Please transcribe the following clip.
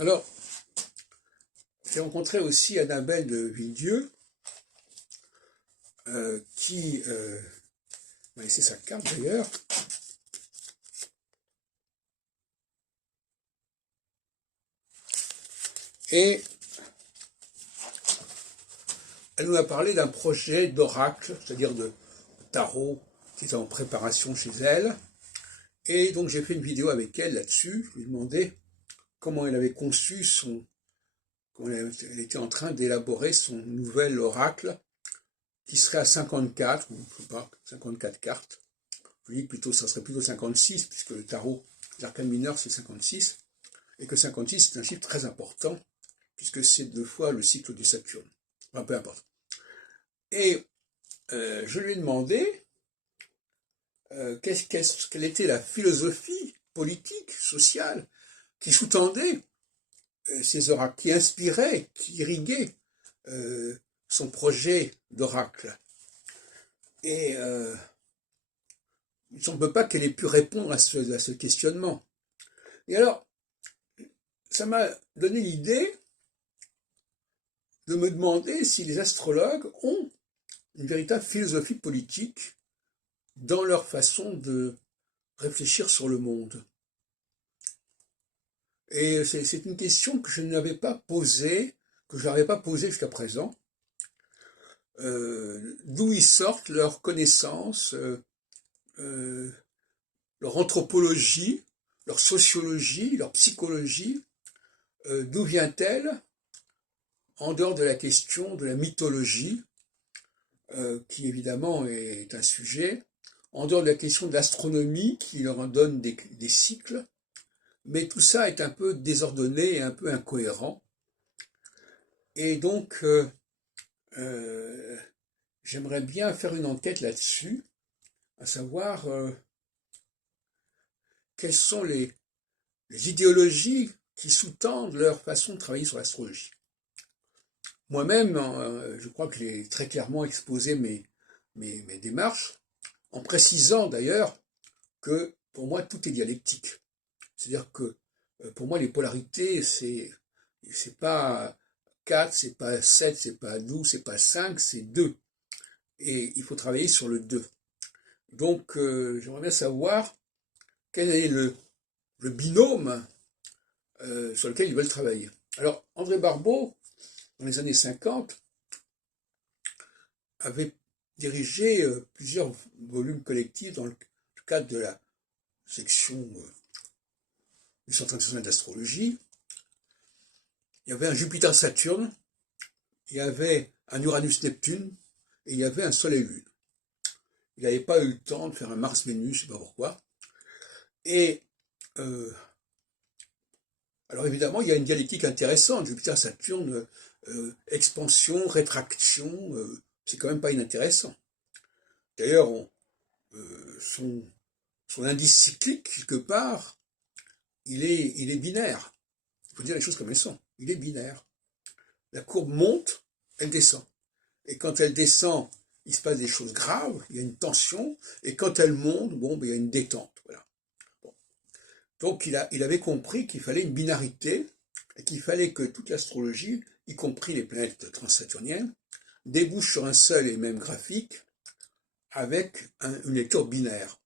Alors, j'ai rencontré aussi Annabelle de Villedieu, qui m'a laissé sa carte d'ailleurs. Et elle nous a parlé d'un projet d'oracle, c'est-à-dire de tarot, qui est en préparation chez elle. Et donc j'ai fait une vidéo avec elle là-dessus. Je lui ai demandé comment elle avait conçu comment elle était en train d'élaborer son nouvel oracle, qui serait à 54, ou je sais pas, 54 cartes. Je lui ai dit plutôt, ça serait plutôt 56, puisque le tarot, l'arcane mineur, c'est 56, et que 56, c'est un chiffre très important, puisque c'est 2 fois le cycle du Saturne. Enfin, peu importe. Et je lui ai demandé quelle était la philosophie politique, sociale, qui sous-tendait ces oracles, qui inspirait, qui irriguait son projet d'oracle. Et il ne semble pas qu'elle ait pu répondre à ce questionnement. Et alors, ça m'a donné l'idée de me demander si les astrologues ont une véritable philosophie politique dans leur façon de réfléchir sur le monde. Et c'est une question que je n'avais pas posée, que je n'avais pas posée jusqu'à présent. D'où ils sortent leur connaissance, leur anthropologie, leur sociologie, leur psychologie, d'où vient-elle, en dehors de la question de la mythologie, qui évidemment est un sujet, en dehors de la question de l'astronomie, qui leur en donne des cycles, mais tout ça est un peu désordonné et un peu incohérent. Et donc, j'aimerais bien faire une enquête là-dessus, à savoir quelles sont les idéologies qui sous-tendent leur façon de travailler sur l'astrologie. Moi-même, je crois que j'ai très clairement exposé mes démarches, en précisant d'ailleurs que pour moi tout est dialectique. C'est-à-dire que pour moi les polarités, c'est pas 4, c'est pas 7, c'est pas 12, c'est pas 5, c'est 2. Et il faut travailler sur le 2. Donc j'aimerais bien savoir quel est le binôme sur lequel ils veulent travailler. Alors André Barbeau, dans les années 50, avait dirigé plusieurs volumes collectifs dans le cadre de la section du Centre international d'astrologie. Il y avait un Jupiter-Saturne, il y avait un Uranus-Neptune, et il y avait un Soleil-Lune. Il n'avait pas eu le temps de faire un Mars-Vénus, je ne sais pas pourquoi. Et alors évidemment, il y a une dialectique intéressante. Jupiter-Saturne, expansion, rétraction, c'est quand même pas inintéressant. D'ailleurs, son indice cyclique, quelque part, il est binaire. Il faut dire les choses comme elles sont. Il est binaire. La courbe monte, elle descend. Et quand elle descend, il se passe des choses graves, il y a une tension, et quand elle monte, bon, ben, il y a une détente. Voilà. Bon. Donc il avait compris qu'il fallait une binarité, et qu'il fallait que toute l'astrologie, y compris les planètes transsaturniennes, débouche sur un seul et même graphique, avec une lecture binaire.